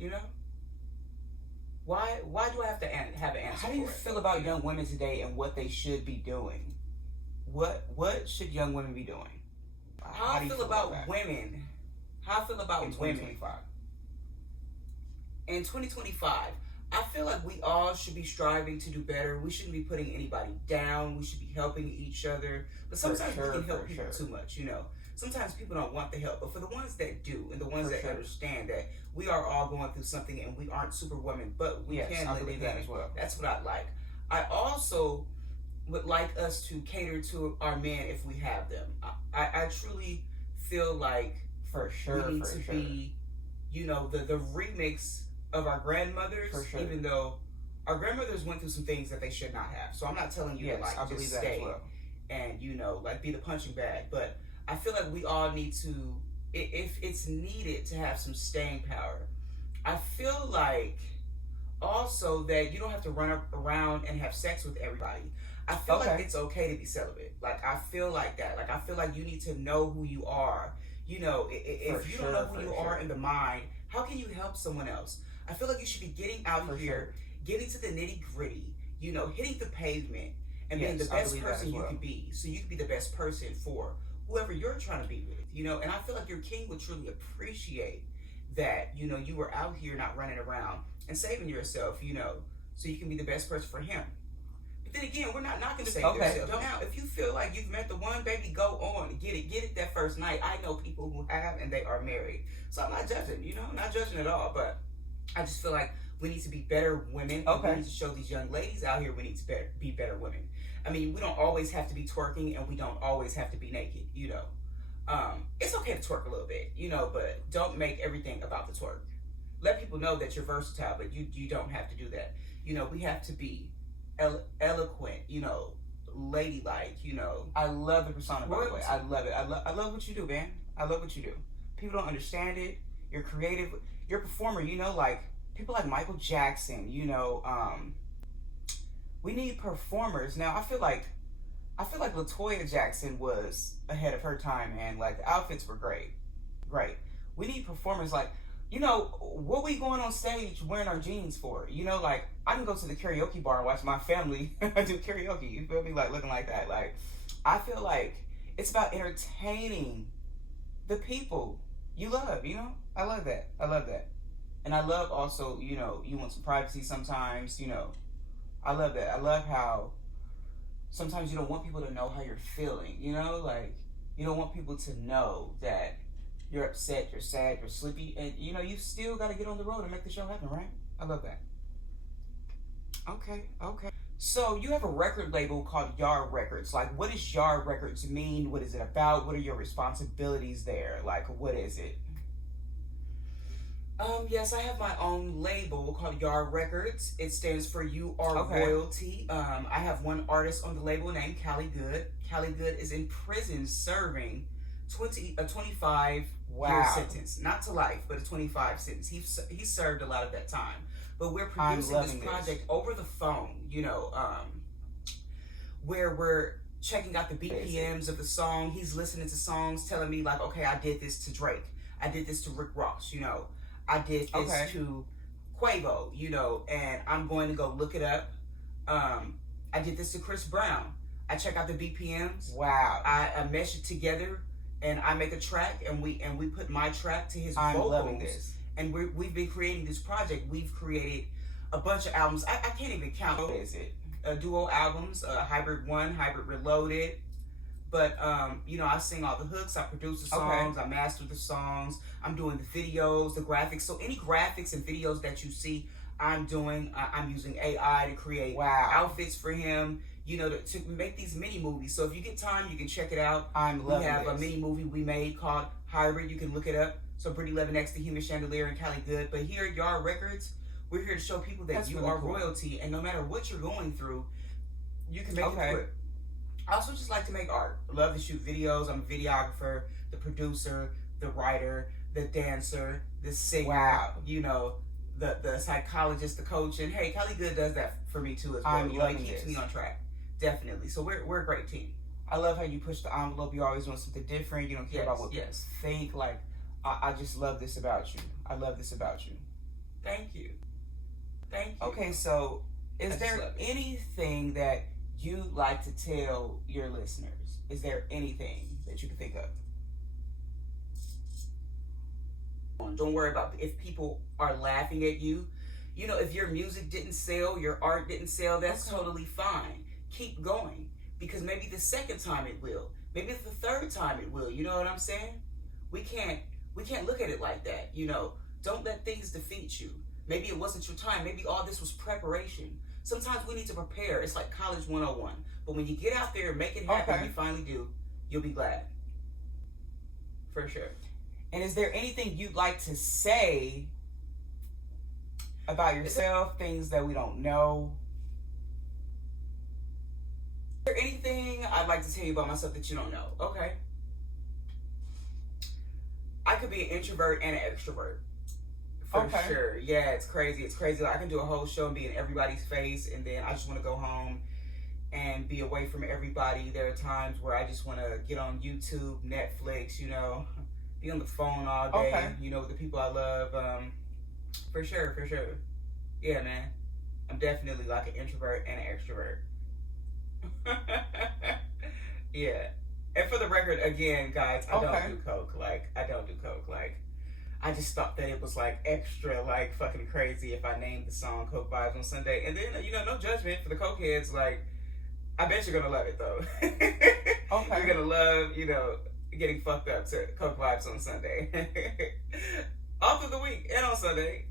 You know? Why do I have to have an answer? How do you feel about young women today and what they should be doing? What should young women be doing? How I feel about women? How I feel about in women 2025? In 2025, I feel like we all should be striving to do better. We shouldn't be putting anybody down. We should be helping each other. But sometimes we can help people too much, you know. Sometimes people don't want the help. But for the ones that do and the ones that understand that we are all going through something and we aren't superwomen, but we can live in that as well. That's what I like. I also would like us to cater to our men if we have them. I truly feel like we need to be, you know, the remix of our grandmothers, even though our grandmothers went through some things that they should not have. So I'm not telling you to like just stay and, you know, like be the punching bag. But I feel like we all need to, if it's needed to have some staying power. I feel like also that you don't have to run around and have sex with everybody. I feel like it's okay to be celibate. Like, I feel like that. Like, I feel like you need to know who you are. You know, if you don't know who you are in the mind, how can you help someone else? I feel like you should be getting out here, getting to the nitty gritty, you know, hitting the pavement and being the best person you can be. So you can be the best person for whoever you're trying to be with, you know. And I feel like your king would truly appreciate that, you know, you were out here not running around and saving yourself, you know, so you can be the best person for him. But then again, we're not knocking to save yourself. Now, if you feel like you've met the one, baby, go on, get it that first night. I know people who have and they are married. So I'm not judging, you know, I'm not judging at all, but I just feel like we need to be better women. We need to show these young ladies out here we need to be better women. I mean, we don't always have to be twerking and we don't always have to be naked, you know. It's okay to twerk a little bit, you know, but don't make everything about the twerk. Let people know that you're versatile, but you don't have to do that. You know, we have to be eloquent, you know, ladylike, you know. I love the persona, by the way. I love it. I love what you do, man. I love what you do. People don't understand it. You're creative. You're a performer, you know, like people like Michael Jackson, you know, we need performers. Now I feel like LaToya Jackson was ahead of her time, man. Like the outfits were great. We need performers like, you know, what we going on stage wearing our jeans for? You know, like I can go to the karaoke bar and watch my family do karaoke. You feel me? Like looking like that. Like I feel like it's about entertaining the people you love, you know? I love that. And I love also, you know, you want some privacy sometimes, you know. I love that. I love how sometimes you don't want people to know how you're feeling, you know? Like, you don't want people to know that you're upset, you're sad, you're sleepy, and, you know, you still got to get on the road and make the show happen, right? I love that. Okay. So you have a record label called Yard Records. Like, what does Yard Records mean? What is it about? What are your responsibilities there? Like, what is it? Yes, I have my own label called Yard Records. It stands for You Are Royalty. I have one artist on the label named Callie Good. Callie Good is in prison serving a 25-year sentence. Not to life, but a 25 sentence. He served a lot of that time. But we're producing this project over the phone, you know, where we're checking out the BPMs of the song. He's listening to songs, telling me like, okay, I did this to Drake. I did this to Rick Ross, you know. I did this to Quavo, you know, and I'm going to go look it up. I did this to Chris Brown. I check out the BPMs. Wow. I mesh it together, and I make a track, and we put my track to his vocals. I'm loving this. And we've been creating this project. We've created a bunch of albums. I can't even count. What is it? Duo albums, Hybrid 1, Hybrid Reloaded. But, you know, I sing all the hooks, I produce the songs, I master the songs, I'm doing the videos, the graphics. So any graphics and videos that you see, I'm doing. I'm using AI to create outfits for him, you know, to make these mini movies. So if you get time, you can check it out. We have a mini movie we made called Hybrid. You can look it up. So Brittney Levin X, the Human Chandelier, and Callie Good. But here at Yard Records, we're here to show people that you are royalty, and no matter what you're going through, you can make it through it. I also just like to make art. I love to shoot videos. I'm a videographer, the producer, the writer, the dancer, the singer, you know, the psychologist, the coach. And hey, Callie Good does that for me too as well. You know, it keeps me on track. Definitely. So we're a great team. I love how you push the envelope. You always want something different. You don't care about what people think. Like, I just love this about you. I love this about you. Thank you. Okay, so is there anything that you like to tell your listeners? Is there anything that you can think of? Don't worry about if people are laughing at you. You know, if your music didn't sell, your art didn't sell, that's totally fine. Keep going. Because maybe the second time it will. Maybe the third time it will. You know what I'm saying? We can't look at it like that. You know, don't let things defeat you. Maybe it wasn't your time. Maybe all this was preparation. Sometimes we need to prepare. It's like college 101. But when you get out there and make it happen, you finally do, you'll be glad. For sure. And is there anything you'd like to say about yourself, things that we don't know? Is there anything I'd like to tell you about myself that you don't know? Okay. I could be an introvert and an extrovert. For sure. Yeah, it's crazy. It's crazy. Like, I can do a whole show and be in everybody's face, and then I just want to go home and be away from everybody. There are times where I just want to get on YouTube, Netflix, you know, be on the phone all day, you know, with the people I love. For sure. Yeah, man. I'm definitely like an introvert and an extrovert. Yeah. And for the record, again, guys, I don't do coke. Like, I don't do coke. Like, I just thought that it was like extra, like fucking crazy if I named the song Coke Vibes on Sunday. And then, you know, no judgment for the coke heads. Like, I bet you're gonna love it though. You're gonna love, you know, getting fucked up to Coke Vibes on Sunday. All through the week and on Sunday.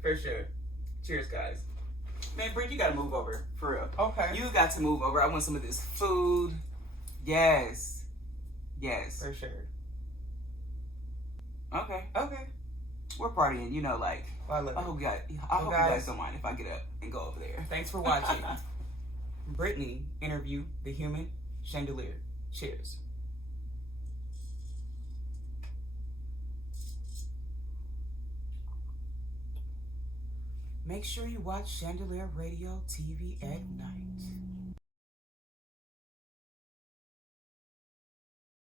For sure. Cheers, guys. Man, Britt, you gotta move over. For real. Okay. You got to move over. I want some of this food. Yes. For sure. Okay. We're partying, you know, like, I hope you guys don't mind if I get up and go over there. Thanks for watching. Brittney interview the Human Chandelier. Cheers. Make sure you watch Chandelier Radio TV at night.